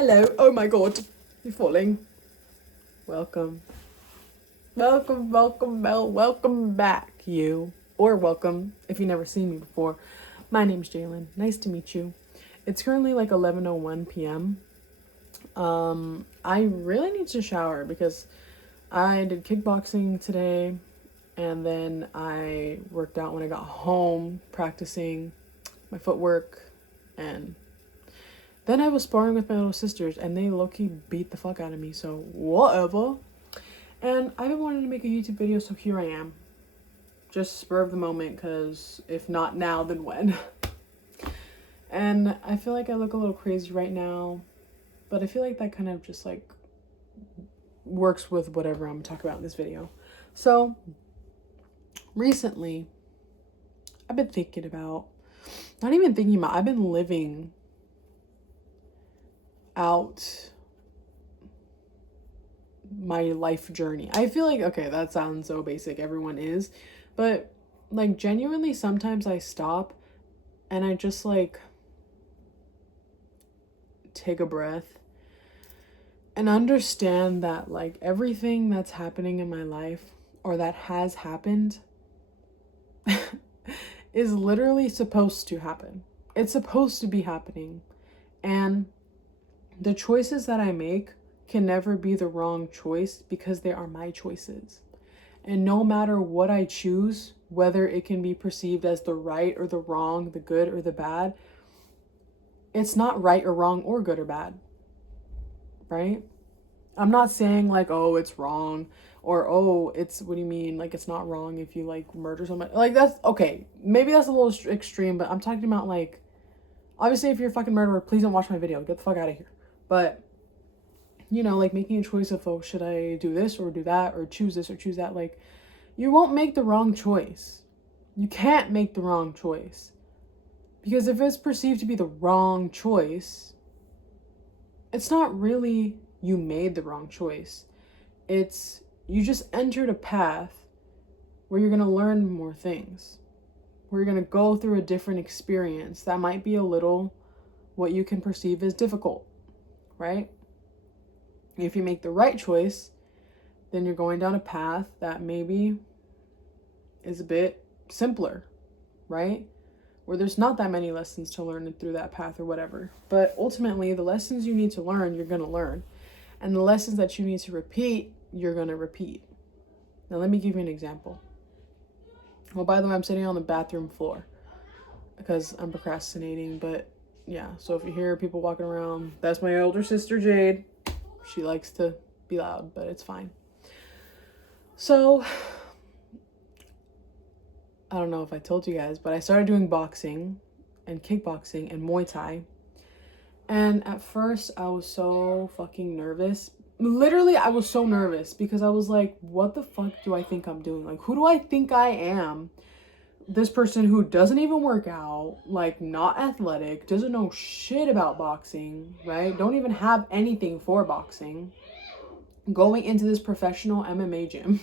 Hello. Oh my god. You're falling. Welcome. Welcome back, you. Or welcome if you've never seen me before. My name's Jalen. Nice to meet you. It's currently like 11:01 p.m. I really need to shower because I did kickboxing today and then I worked out when I got home, practicing my footwork, and then I was sparring with my little sisters and they low-key beat the fuck out of me, so whatever. And I've been wanting to make a YouTube video, so here I am. Just spur of the moment, because if not now, then when? And I feel like I look a little crazy right now, but I feel like that kind of just like works with whatever I'm talking about in this video. So recently, I've been thinking about, not even thinking about, I've been living out my life journey. I feel like, okay, that sounds so basic, everyone is, but like genuinely sometimes I stop and I just like take a breath and understand that like everything that's happening in my life or that has happened is literally supposed to happen. It's supposed to be happening. And the choices that I make can never be the wrong choice because they are my choices. And no matter what I choose, whether it can be perceived as the right or the wrong, the good or the bad, it's not right or wrong or good or bad, right? I'm not saying like, oh, it's wrong, or oh, it's, what do you mean, like it's not wrong if you like murder someone, like that's okay, maybe that's a little extreme, but I'm talking about like, obviously if you're a fucking murderer, please don't watch my video, get the fuck out of here. But you know, like making a choice of, oh, should I do this or do that or choose this or choose that, like you won't make the wrong choice. You can't make the wrong choice, because if it's perceived to be the wrong choice, it's not really you made the wrong choice. It's you just entered a path where you're going to learn more things, where you're going to go through a different experience that might be a little what you can perceive as difficult, right? If you make the right choice, then you're going down a path that maybe is a bit simpler, right? Where there's not that many lessons to learn through that path or whatever. But ultimately, the lessons you need to learn, you're going to learn. And the lessons that you need to repeat, you're going to repeat. Now, let me give you an example. Well, by the way, I'm sitting on the bathroom floor because I'm procrastinating. But yeah, so if you hear people walking around, that's my older sister, Jade. She likes to be loud, but it's fine. So, I don't know if I told you guys, but I started doing boxing and kickboxing and Muay Thai. And at first, I was so fucking nervous. Literally, I was so nervous because I was like, what the fuck do I think I'm doing? Like, who do I think I am? This person who doesn't even work out, like not athletic, doesn't know shit about boxing, right? Don't even have anything for boxing. Going into this professional MMA gym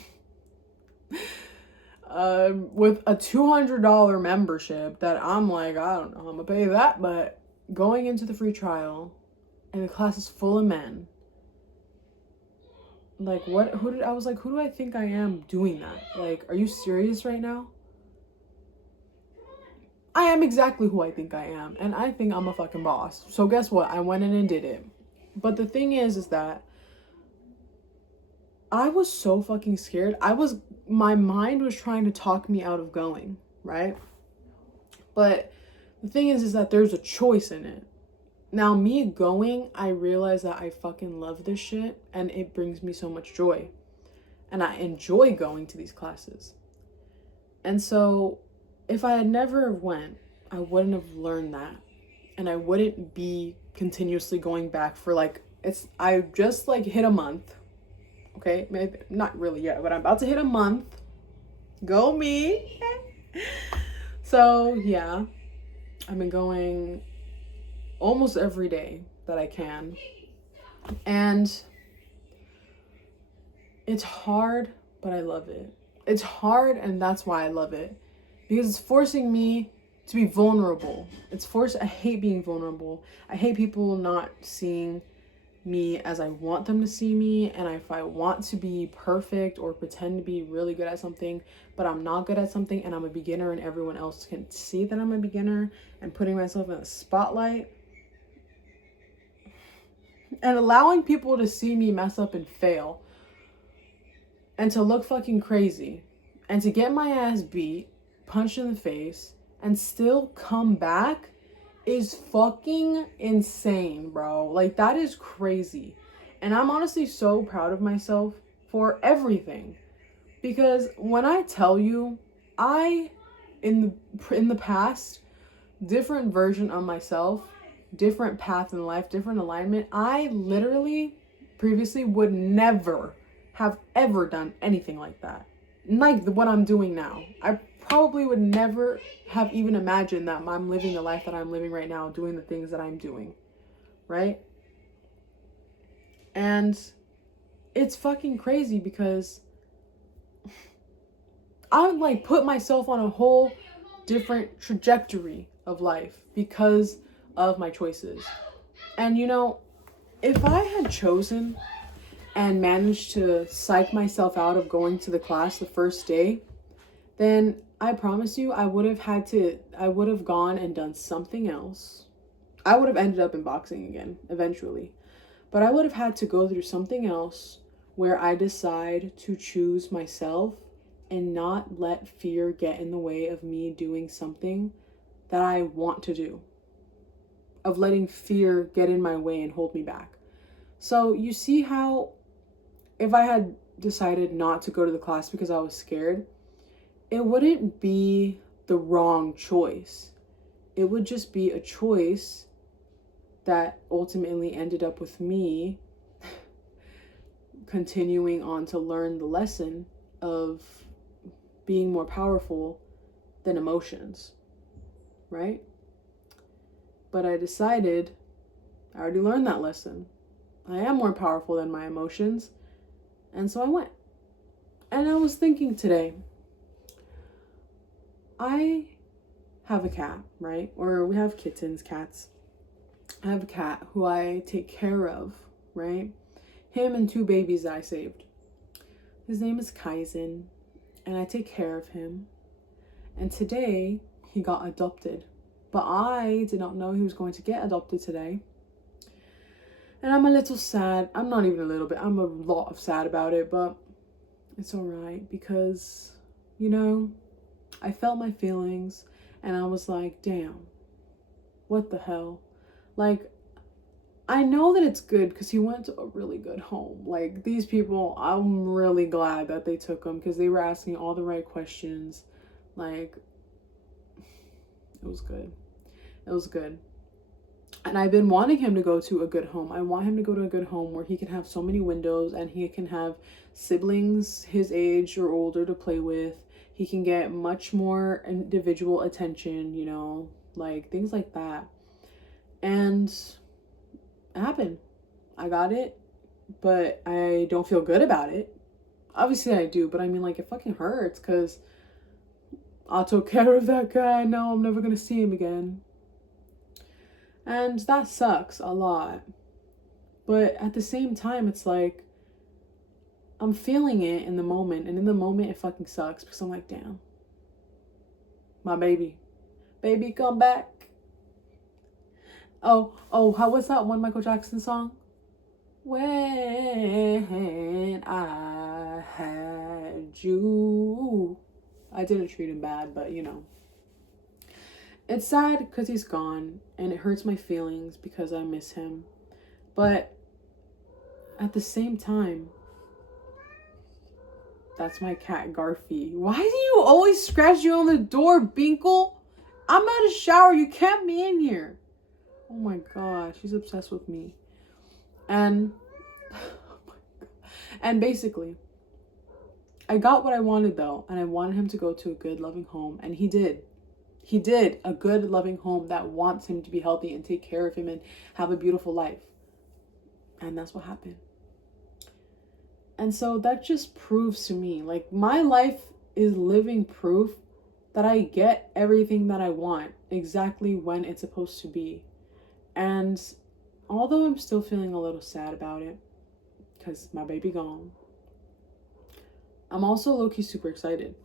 with a $200 membership that I'm like, I don't know how I'm gonna pay that, but going into the free trial and the class is full of men. Like, I was like, who do I think I am doing that? Like, are you serious right now? I am exactly who I think I am, and I think I'm a fucking boss. So guess what? I went in and did it. But the thing is that I was so fucking scared. My mind was trying to talk me out of going, right? But the thing is that there's a choice in it. Now, me going, I realize that I fucking love this shit, and it brings me so much joy. And I enjoy going to these classes. And so, if I had never went, I wouldn't have learned that. And I wouldn't be continuously going back for like, I just like hit a month. Okay, maybe not really yet, but I'm about to hit a month. Go me. So yeah, I've been going almost every day that I can. And it's hard, but I love it. It's hard, and that's why I love it. Because it's forcing me to be vulnerable. I hate being vulnerable. I hate people not seeing me as I want them to see me, and if I want to be perfect or pretend to be really good at something, but I'm not good at something and I'm a beginner and everyone else can see that I'm a beginner, and putting myself in the spotlight and allowing people to see me mess up and fail and to look fucking crazy and to get my ass beat, punched in the face, and still come back is fucking insane, bro. Like, that is crazy. And I'm honestly so proud of myself for everything. Because when I tell you, in the past, different version of myself, different path in life, different alignment, I literally previously would never have ever done anything like that. Like what I'm doing now. I probably would never have even imagined that I'm living the life that I'm living right now, doing the things that I'm doing, right? And it's fucking crazy because I like put myself on a whole different trajectory of life because of my choices. And you know, if I had chosen and managed to psych myself out of going to the class the first day, then I promise you I would have gone and done something else. I would have ended up in boxing again eventually. But I would have had to go through something else where I decide to choose myself and not let fear get in the way of me doing something that I want to do. Of letting fear get in my way and hold me back. So you see how if I had decided not to go to the class because I was scared, it wouldn't be the wrong choice. It would just be a choice that ultimately ended up with me continuing on to learn the lesson of being more powerful than emotions, right? But I decided, I already learned that lesson. I am more powerful than my emotions. And so I went. And I was thinking today, I have a cat, right? Or we have kittens, cats. I have a cat who I take care of, right? Him and 2 babies that I saved. His name is Kaizen, and I take care of him. And today, he got adopted. But I did not know he was going to get adopted today. And I'm a little sad. I'm not even a little bit. I'm a lot of sad about it, but it's alright because, you know, I felt my feelings and I was like, damn, what the hell? Like, I know that it's good because he went to a really good home. Like, these people, I'm really glad that they took him because they were asking all the right questions. Like, it was good. It was good. And I've been wanting him to go to a good home. I want him to go to a good home where he can have so many windows and he can have siblings his age or older to play with. He can get much more individual attention, you know, like things like that. And it happened. I got it, but I don't feel good about it. Obviously I do, but I mean, like, it fucking hurts because I took care of that guy. Now I'm never going to see him again. And that sucks a lot. But at the same time, it's like, I'm feeling it in the moment. And in the moment, it fucking sucks. Because I'm like, damn. My baby. Baby, come back. Oh, how was that one Michael Jackson song? When I had you. I didn't treat him bad, but you know. It's sad because he's gone, and it hurts my feelings because I miss him. But at the same time, that's my cat, Garfy. Why do you always scratch you on the door, Binkle? I'm at a shower. You can't be in here. Oh my gosh, she's obsessed with me. And, and basically, I got what I wanted though, and I wanted him to go to a good, loving home, and he did. He did a good, loving home that wants him to be healthy and take care of him and have a beautiful life. And that's what happened. And so that just proves to me, like, my life is living proof that I get everything that I want exactly when it's supposed to be. And although I'm still feeling a little sad about it because my baby gone, I'm also low-key super excited.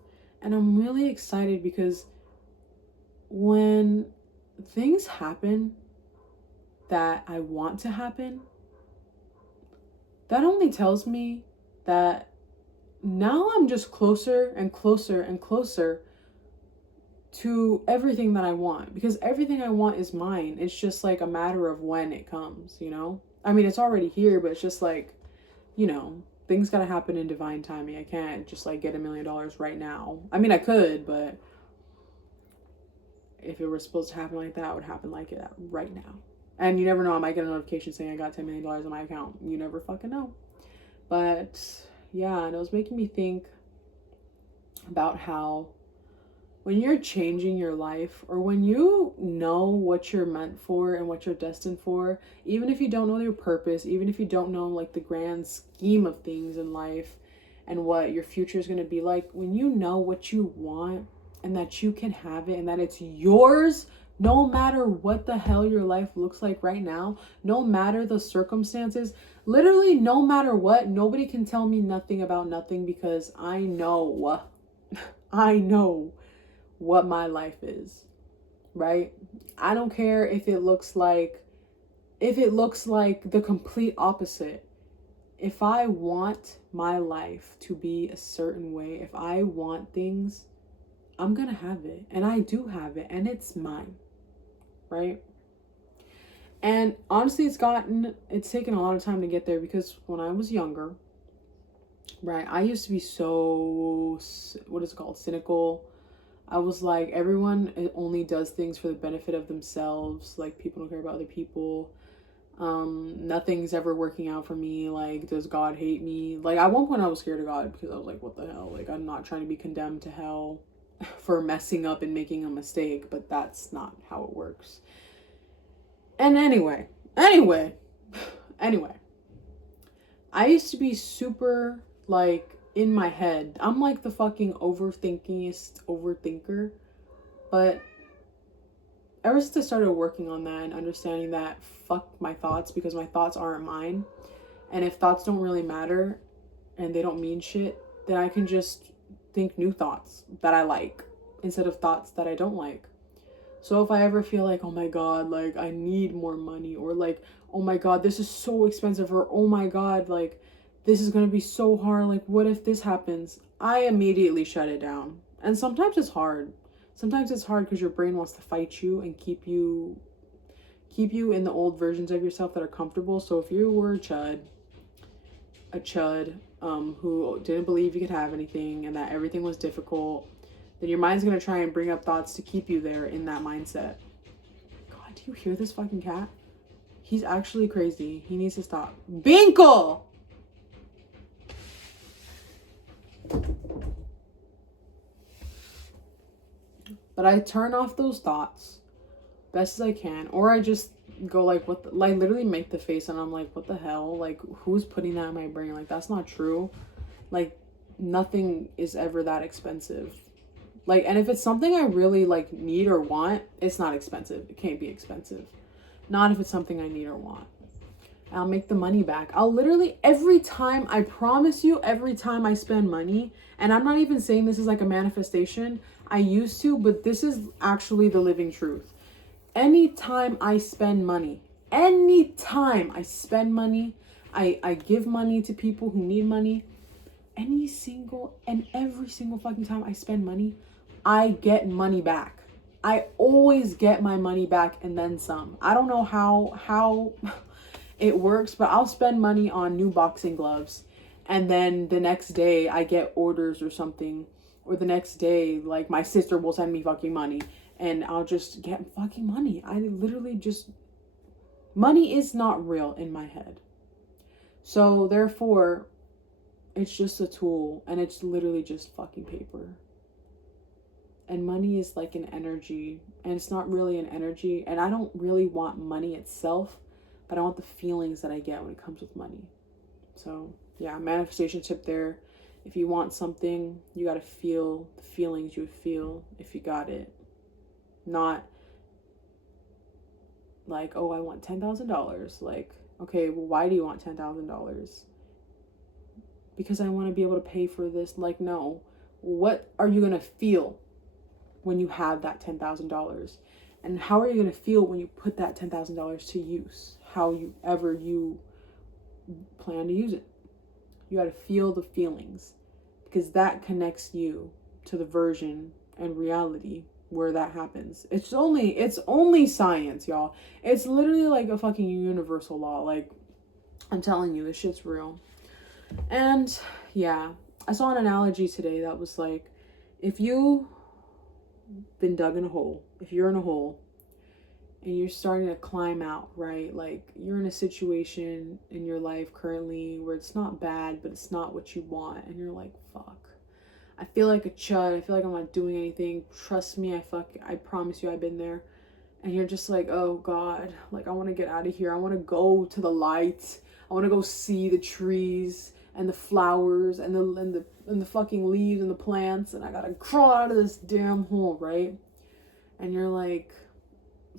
And I'm really excited because when things happen that I want to happen, that only tells me that now I'm just closer and closer and closer to everything that I want, because everything I want is mine. It's just like a matter of when it comes, you know? I mean, it's already here, but it's just like, you know, things gotta happen in divine timing. I can't just like get $1 million right now. I mean, I could, but if it were supposed to happen like that, it would happen like that right now. And you never know, I might get a notification saying I got $10 million in my account. You never fucking know. But yeah, and it was making me think about how when you're changing your life, or when you know what you're meant for and what you're destined for, even if you don't know your purpose, even if you don't know like the grand scheme of things in life and what your future is going to be like, when you know what you want and that you can have it and that it's yours, no matter what the hell your life looks like right now, no matter the circumstances, literally no matter what, nobody can tell me nothing about nothing, because I know what my life is, right? I don't care if it looks like the complete opposite. If I want my life to be a certain way, if I want things, I'm gonna have it, and I do have it, and it's mine, right? And honestly, it's taken a lot of time to get there, because when I was younger, right, I used to be so, what is it called, cynical. I was like, everyone only does things for the benefit of themselves. Like, people don't care about other people. Nothing's ever working out for me. Like, does God hate me? Like, at one point I was scared of God, because I was like, what the hell? Like, I'm not trying to be condemned to hell for messing up and making a mistake, but that's not how it works. And anyway, I used to be super, like, in my head. I'm like the fucking overthinker. But ever since I started working on that and understanding that fuck my thoughts, because my thoughts aren't mine, and if thoughts don't really matter and they don't mean shit, then I can just think new thoughts that I like instead of thoughts that I don't like. So if I ever feel like, oh my god, like I need more money, or like, oh my god, this is so expensive, or oh my god, like this is gonna be so hard, like what if this happens, I immediately shut it down. And sometimes it's hard. Sometimes it's hard because your brain wants to fight you and keep you in the old versions of yourself that are comfortable. So if you were a chud who didn't believe you could have anything and that everything was difficult, then your mind's going to try and bring up thoughts to keep you there in that mindset. God, do you hear this fucking cat? He's actually crazy. He needs to stop. Binkle! But I turn off those thoughts best as I can, or I just go like, what the, like literally make the face, and I'm like, what the hell? Like, who's putting that in my brain? Like, that's not true. Like, nothing is ever that expensive. Like, and if it's something I really like need or want, it's not expensive. It can't be expensive. Not if it's something I need or want. I'll make the money back. I'll literally, every time, I promise you, every time I spend money, and I'm not even saying this is like a manifestation, I used to, but this is actually the living truth. Anytime I spend money, I give money to people who need money, every single fucking time I spend money, I get money back. I always get my money back and then some. I don't know how it works, but I'll spend money on new boxing gloves, and then the next day I get orders or something, or the next day like my sister will send me fucking money and I'll just get fucking money. I literally just, money is not real in my head. So therefore, it's just a tool, and it's literally just fucking paper. And money is like an energy, and it's not really an energy. And I don't really want money itself, but I want the feelings that I get when it comes with money. So yeah, manifestation tip there. If you want something, you got to feel the feelings you would feel if you got it. Not Like, oh, I want $10,000. Like, okay, well, why do you want $10,000? Because I want to be able to pay for this. Like, no. What are you going to feel when you have that $10,000? And how are you going to feel when you put that $10,000 to use? How you ever you plan to use it. You got to feel the feelings, because that connects you to the version and reality where that happens. It's only science, y'all. It's literally like a fucking universal law. Like, I'm telling you, this shit's real. And yeah, I saw an analogy today that was like, if you've been dug in a hole, if you're in a hole and you're starting to climb out, right? Like, you're in a situation in your life currently where it's not bad, but it's not what you want. And you're like, fuck, I feel like a chud. I feel like I'm not doing anything. Trust me, I promise you, I've been there. And you're just like, oh God, like, I want to get out of here. I want to go to the light. I want to go see the trees and the flowers and the fucking leaves and the plants, and I gotta crawl out of this damn hole, right? And you're like,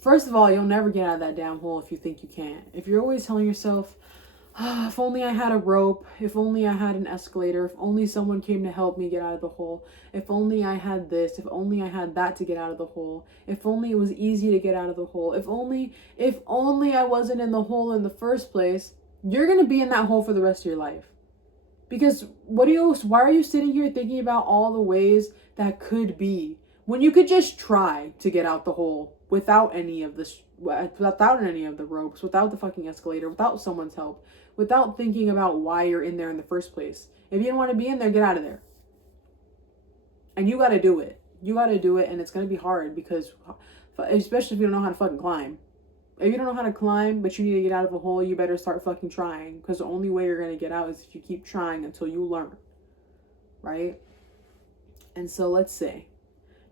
first of all, you'll never get out of that damn hole if you think you can't. If you're always telling yourself, oh, if only I had a rope, if only I had an escalator, if only someone came to help me get out of the hole, if only I had this, if only I had that to get out of the hole, if only it was easy to get out of the hole, if only I wasn't in the hole in the first place, you're gonna be in that hole for the rest of your life. Because why are you sitting here thinking about all the ways that could be, when you could just try to get out the hole without any of the ropes, without the fucking escalator, without someone's help, without thinking about why you're in there in the first place? If you don't want to be in there, get out of there. And you got to do it. You got to do it, and it's going to be hard, because especially if you don't know how to fucking climb. If you don't know how to climb, but you need to get out of a hole, you better start fucking trying, because the only way you're going to get out is if you keep trying until you learn, right? And so let's say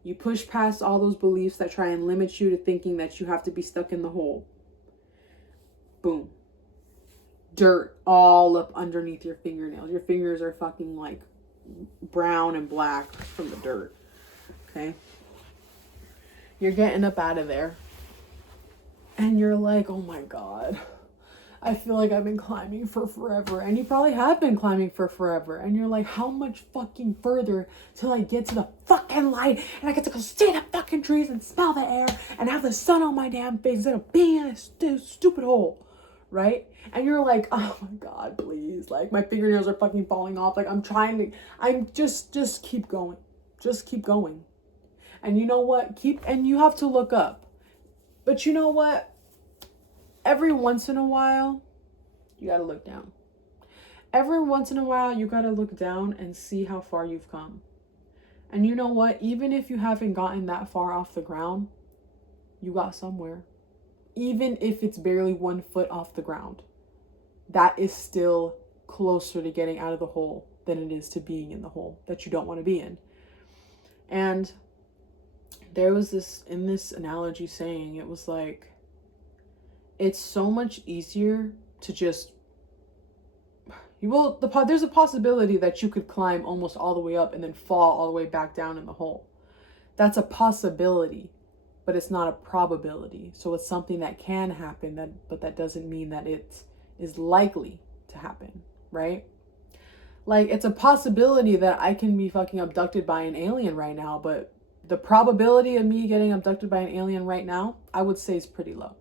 you push past all those beliefs that try and limit you to thinking that you have to be stuck in the hole. Boom. Dirt all up underneath your fingernails. Your fingers are fucking like brown and black from the dirt. Okay? You're getting up out of there. And you're like, oh my God, I feel like I've been climbing for forever. And you probably have been climbing for forever. And you're like, how much fucking further till I get to the fucking light and I get to go see the fucking trees and smell the air and have the sun on my damn face instead of being in a stupid hole, right? And you're like, oh my God, please. Like, my fingernails are fucking falling off. Like, I'm just keep going. Just keep going. And you know what? And you have to look up. But you know what? Every once in a while, you gotta look down. Every once in a while, you gotta look down and see how far you've come. And you know what? Even if you haven't gotten that far off the ground, you got somewhere. Even if it's barely 1 foot off the ground, that is still closer to getting out of the hole than it is to being in the hole that you don't want to be in. And there was this, in this analogy saying, it was like, it's so much easier to just, there's a possibility that you could climb almost all the way up and then fall all the way back down in the hole. That's a possibility, but it's not a probability. So it's something that can happen, but that doesn't mean that it is likely to happen, right? Like, it's a possibility that I can be fucking abducted by an alien right now, but the probability of me getting abducted by an alien right now, I would say, is pretty low.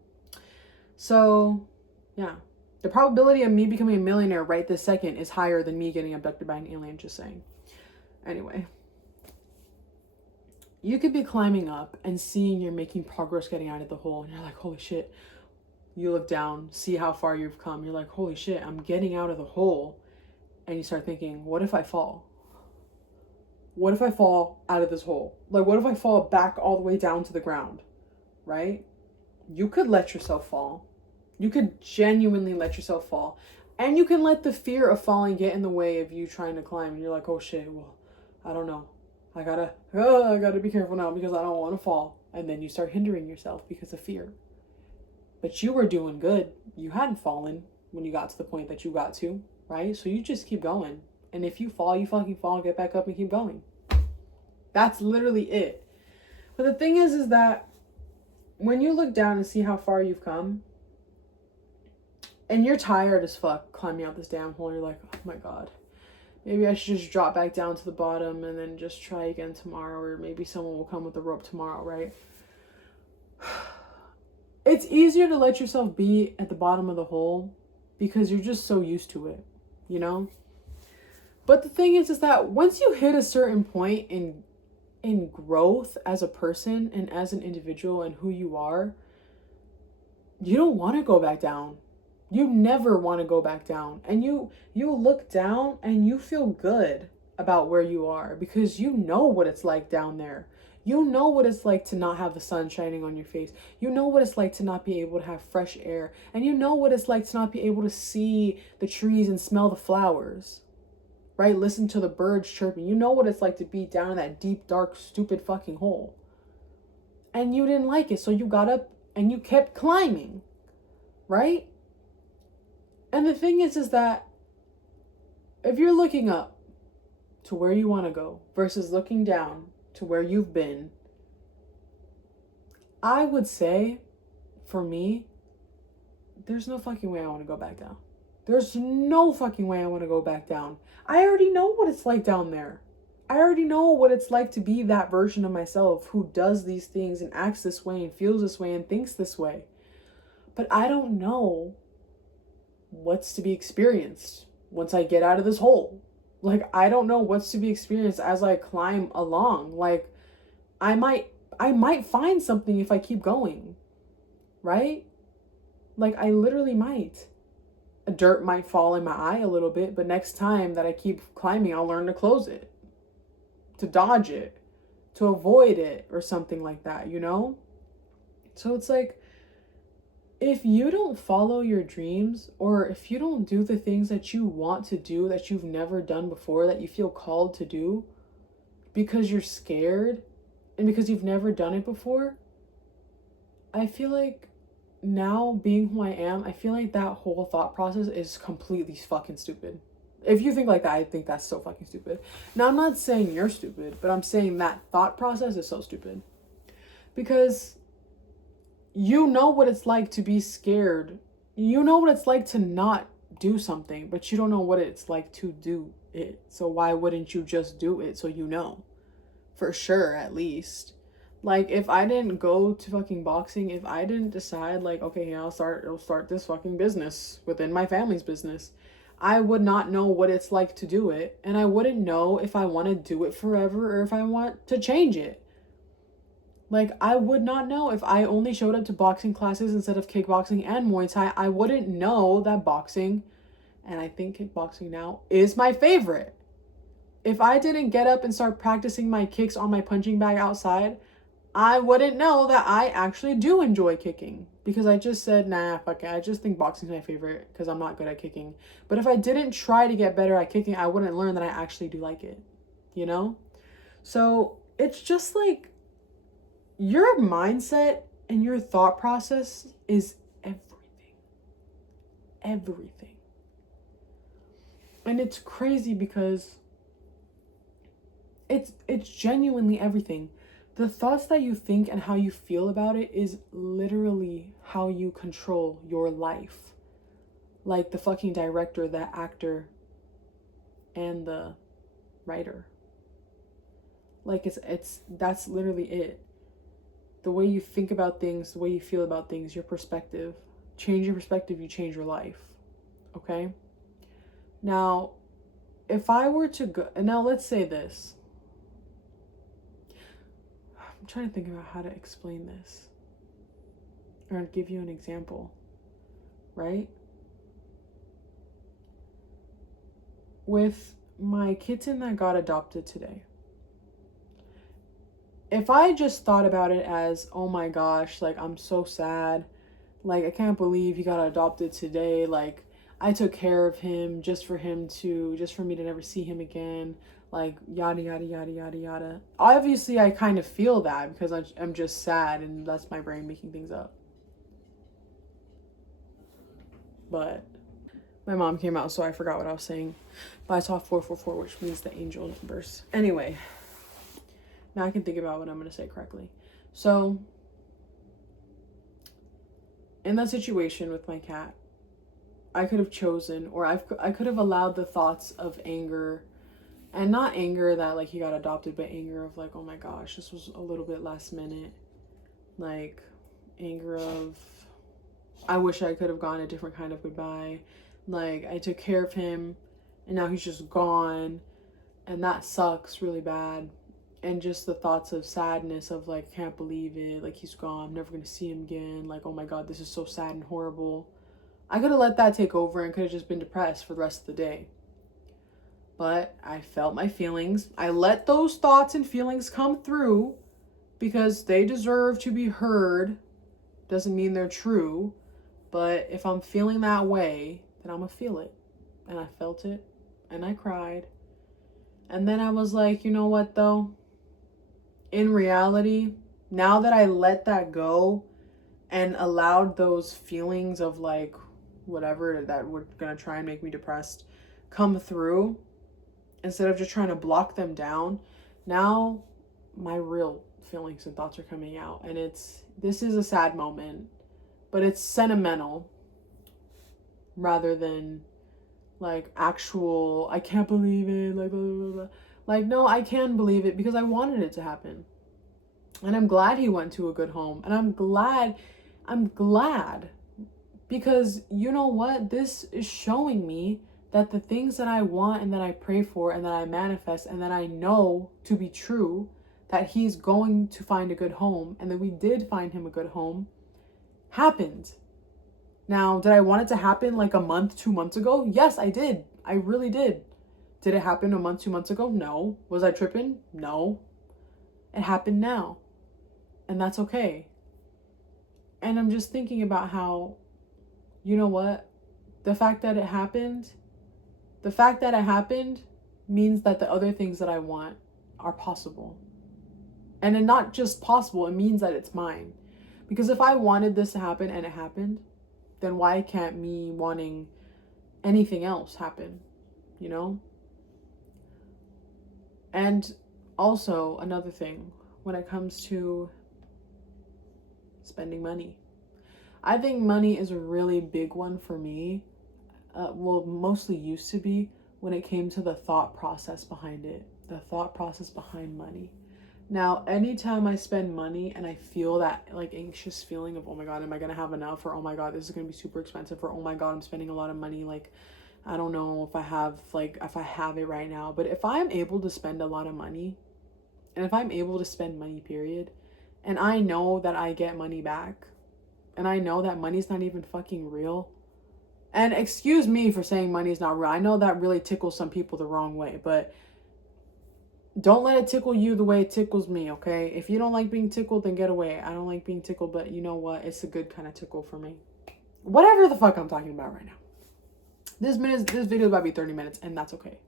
So, yeah. The probability of me becoming a millionaire right this second is higher than me getting abducted by an alien, just saying. Anyway. You could be climbing up and seeing you're making progress getting out of the hole, and you're like, holy shit. You look down, see how far you've come. You're like, holy shit, I'm getting out of the hole. And you start thinking, what if I fall? What if I fall out of this hole? Like, what if I fall back all the way down to the ground? Right? You could let yourself fall. You could genuinely let yourself fall. And you can let the fear of falling get in the way of you trying to climb. And you're like, oh shit, well, I don't know. I gotta be careful now because I don't want to fall. And then you start hindering yourself because of fear. But you were doing good. You hadn't fallen when you got to the point that you got to, right? So you just keep going. And if you fall, you fucking fall, get back up and keep going. That's literally it. But the thing is that when you look down and see how far you've come, and you're tired as fuck climbing out this damn hole, you're like, oh my God, maybe I should just drop back down to the bottom and then just try again tomorrow, or maybe someone will come with the rope tomorrow, right? It's easier to let yourself be at the bottom of the hole because you're just so used to it, you know? But the thing is that once you hit a certain point in growth as a person and as an individual and who you are, you don't want to go back down. You never want to go back down. And you look down and you feel good about where you are because you know what it's like down there. You know what it's like to not have the sun shining on your face. You know what it's like to not be able to have fresh air. And you know what it's like to not be able to see the trees and smell the flowers. Right? Listen to the birds chirping. You know what it's like to be down in that deep, dark, stupid fucking hole. And you didn't like it, so you got up and you kept climbing. Right? And the thing is that if you're looking up to where you want to go versus looking down to where you've been, I would say, for me, there's no fucking way I want to go back down. There's no fucking way I want to go back down. I already know what it's like down there. I already know what it's like to be that version of myself who does these things and acts this way and feels this way and thinks this way. But I don't know what's to be experienced once I get out of this hole. Like, I don't know what's to be experienced as I climb along. Like, I might find something if I keep going, right? Like, I literally might. Dirt might fall in my eye a little bit, but next time that I keep climbing, I'll learn to close it, to dodge it, to avoid it, or something like that, you know? So it's like, if you don't follow your dreams, or if you don't do the things that you want to do that you've never done before, that you feel called to do because you're scared and because you've never done it before, I feel like now being who I am, I feel like that whole thought process is completely fucking stupid. If you think like that, I think that's so fucking stupid. Now, I'm not saying you're stupid, but I'm saying that thought process is so stupid. Because you know what it's like to be scared. You know what it's like to not do something, but you don't know what it's like to do it. So why wouldn't you just do it so you know? For sure, at least. Like, if I didn't go to fucking boxing, if I didn't decide, like, okay, I'll start this fucking business within my family's business, I would not know what it's like to do it. And I wouldn't know if I want to do it forever or if I want to change it. Like, I would not know if I only showed up to boxing classes instead of kickboxing and Muay Thai. I wouldn't know that boxing, and I think kickboxing now, is my favorite. If I didn't get up and start practicing my kicks on my punching bag outside, I wouldn't know that I actually do enjoy kicking, because I just said, nah, fuck it. I just think boxing's my favorite because I'm not good at kicking. But if I didn't try to get better at kicking, I wouldn't learn that I actually do like it, you know? So it's just like, your mindset and your thought process is everything. Everything. And it's crazy because it's genuinely everything. The thoughts that you think and how you feel about it is literally how you control your life. Like the fucking director, the actor, and the writer. Like that's literally it. The way you think about things, the way you feel about things, your perspective. Change your perspective, you change your life. Okay? Now, if I were to go, now let's say this. I'm trying to think about how to explain this or give you an example, right? With my kitten that got adopted today, if I just thought about it as, oh my gosh, like, I'm so sad, like, I can't believe he got adopted today, like, I took care of him just for me to never see him again, like, yada, yada, yada, yada, yada. Obviously, I kind of feel that because I'm just sad and that's my brain making things up. But my mom came out, so I forgot what I was saying. But I saw 444, which means the angel numbers. Anyway, now I can think about what I'm going to say correctly. So, in that situation with my cat, I could have chosen, or I could have allowed the thoughts of anger, and not anger that like he got adopted, but anger of like, oh my gosh, this was a little bit last minute. Like anger of, I wish I could have gone a different kind of goodbye. Like I took care of him and now he's just gone, and that sucks really bad. And just the thoughts of sadness of like, can't believe it, like he's gone, I'm never gonna see him again, like oh my god, this is so sad and horrible. I could have let that take over and could have just been depressed for the rest of the day. But I felt my feelings. I let those thoughts and feelings come through because they deserve to be heard. Doesn't mean they're true. But if I'm feeling that way, then I'm going to feel it. And I felt it. And I cried. And then I was like, you know what though? In reality, now that I let that go and allowed those feelings of like whatever that were going to try and make me depressed come through, instead of just trying to block them down, now my real feelings and thoughts are coming out. And this is a sad moment, but it's sentimental rather than like actual, I can't believe it, like blah, blah, blah. Like, no, I can believe it because I wanted it to happen. And I'm glad he went to a good home. And I'm glad because you know what? This is showing me that the things that I want and that I pray for and that I manifest and that I know to be true, that he's going to find a good home and that we did find him a good home, happened. Now, did I want it to happen like a month, 2 months ago? Yes, I did. I really did. Did it happen a month, 2 months ago? No. Was I tripping? No. It happened now. And that's okay. And I'm just thinking about how, you know what? The fact that it happened means that the other things that I want are possible. And it's not just possible, it means that it's mine. Because if I wanted this to happen and it happened, then why can't me wanting anything else happen? You know? And also, another thing, when it comes to spending money, I think money is a really big one for me. Well, mostly used to be, when it came to the thought process behind it, the thought process behind money. Now, anytime I spend money and I feel that like anxious feeling of, oh my God, am I going to have enough? Or, oh my God, this is going to be super expensive. Or, oh my God, I'm spending a lot of money. Like, I don't know if I have it right now. But if I'm able to spend a lot of money, and if I'm able to spend money, period, and I know that I get money back, and I know that money's not even fucking real. And excuse me for saying money is not real. I know that really tickles some people the wrong way, but don't let it tickle you the way it tickles me, okay? If you don't like being tickled, then get away. I don't like being tickled, but you know what? It's a good kind of tickle for me. Whatever the fuck I'm talking about right now. This video is about to be 30 minutes, and that's okay.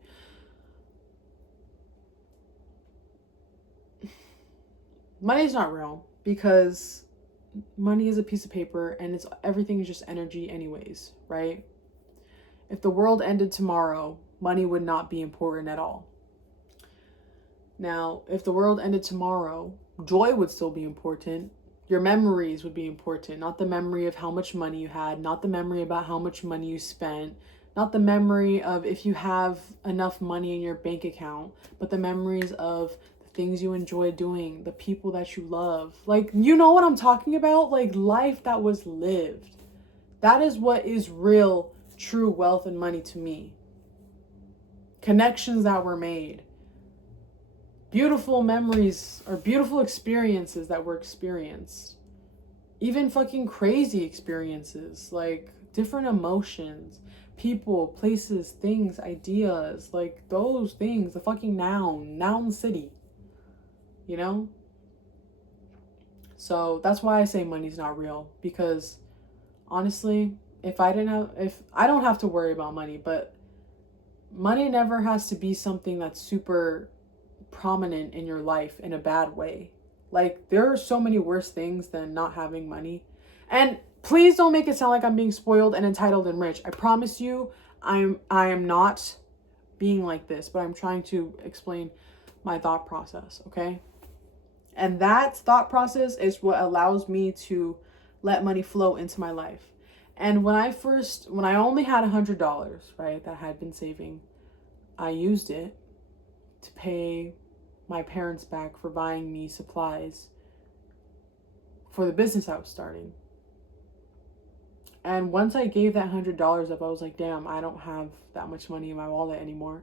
Money's not real because money is a piece of paper and everything is just energy anyways, right? If the world ended tomorrow, money would not be important at all. Now, if the world ended tomorrow, joy would still be important. Your memories would be important, not the memory of how much money you had, not the memory about how much money you spent, not the memory of if you have enough money in your bank account, but the memories of things you enjoy doing, the people that you love. Like, you know what I'm talking about? Like, life that was lived. That is what is real, true wealth and money to me. Connections that were made. Beautiful memories or beautiful experiences that were experienced. Even fucking crazy experiences, like different emotions, people, places, things, ideas, like those things, the fucking noun city. You know? So that's why I say money's not real, because honestly, if I don't have to worry about money, but money never has to be something that's super prominent in your life in a bad way. Like, there are so many worse things than not having money. And please don't make it sound like I'm being spoiled and entitled and rich. I promise you, I am not being like this, but I'm trying to explain my thought process, okay? And that thought process is what allows me to let money flow into my life. And when I only had $100, right, that I had been saving, I used it to pay my parents back for buying me supplies for the business I was starting. And once I gave that $100 up, I was like, damn, I don't have that much money in my wallet anymore.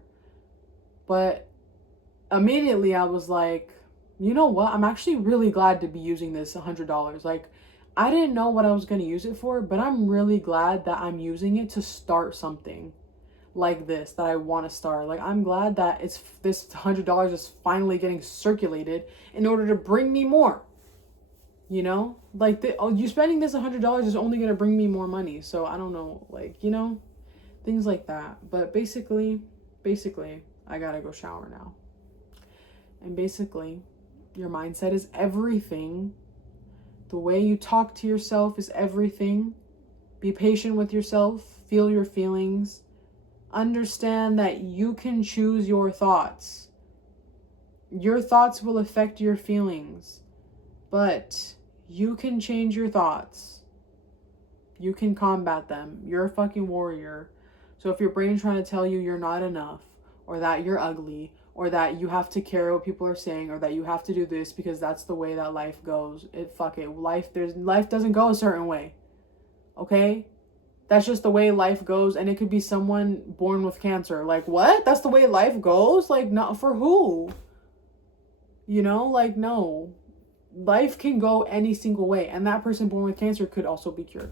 But immediately I was like, you know what? I'm actually really glad to be using this $100. Like, I didn't know what I was going to use it for, but I'm really glad that I'm using it to start something like this that I want to start. Like, I'm glad that this $100 is finally getting circulated in order to bring me more. You know, like you spending this $100 is only going to bring me more money. So I don't know, like, you know, things like that. But basically, I got to go shower now. And basically, your mindset is everything. The way you talk to yourself is everything. Be patient with yourself. Feel your feelings. Understand that you can choose your thoughts. Your thoughts will affect your feelings. But you can change your thoughts. You can combat them. You're a fucking warrior. So if your brain's trying to tell you you're not enough, or that you're ugly, or that you have to care what people are saying, or that you have to do this because that's the way that life goes, life doesn't go a certain way. Okay? That's just the way life goes, and it could be someone born with cancer. Like, what? That's the way life goes? Like, not for who? You know, like, no. Life can go any single way, and that person born with cancer could also be cured,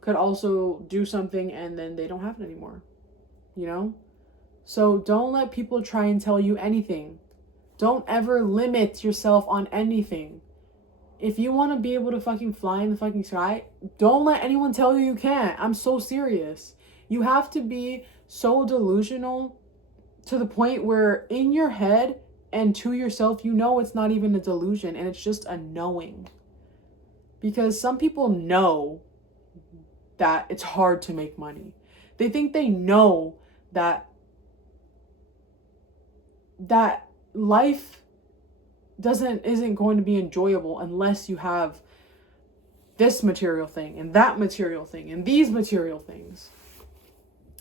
could also do something and then they don't have it anymore, you know? So don't let people try and tell you anything. Don't ever limit yourself on anything. If you want to be able to fucking fly in the fucking sky, don't let anyone tell you can't. I'm so serious. You have to be so delusional to the point where in your head and to yourself, you know it's not even a delusion and it's just a knowing. Because some people know that it's hard to make money. They think they know that life isn't going to be enjoyable unless you have this material thing and that material thing and these material things.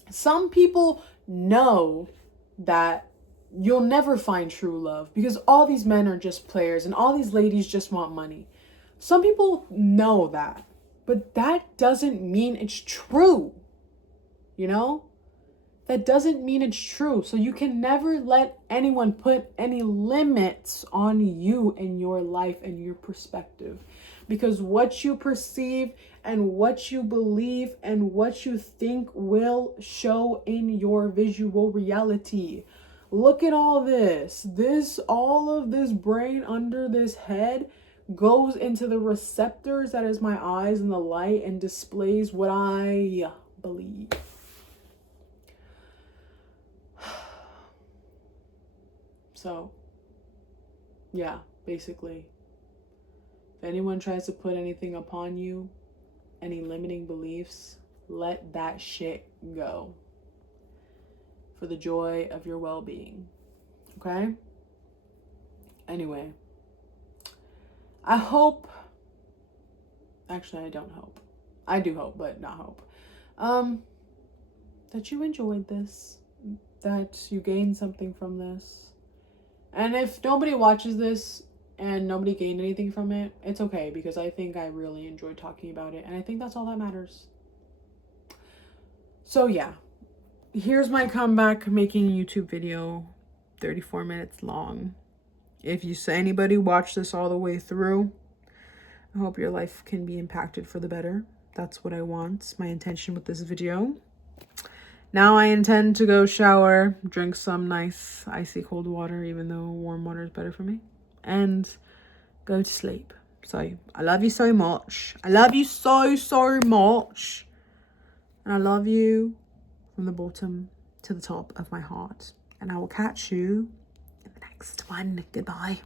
Some people know that you'll never find true love because all these men are just players and all these ladies just want money. Some people know that, but that doesn't mean it's true. You know? That doesn't mean it's true. So you can never let anyone put any limits on you and your life and your perspective. Because what you perceive and what you believe and what you think will show in your visual reality. Look at all this. All of this brain under this head goes into the receptors that is my eyes and the light and displays what I believe. So, yeah, basically, if anyone tries to put anything upon you, any limiting beliefs, let that shit go for the joy of your well-being. Okay? Anyway, I hope, actually I don't hope. I do hope, but not hope. That you enjoyed this, that you gained something from this. And if nobody watches this and nobody gained anything from it, it's okay because I think I really enjoyed talking about it and I think that's all that matters. So yeah, here's my comeback making a YouTube video, 34 minutes long. If anybody watched this all the way through, I hope your life can be impacted for the better. That's what I want. It's my intention with this video. Now I intend to go shower, drink some nice icy cold water, even though warm water is better for me, and go to sleep. So I love you so much. I love you so much. And I love you from the bottom to the top of my heart. And I will catch you in the next one. Goodbye.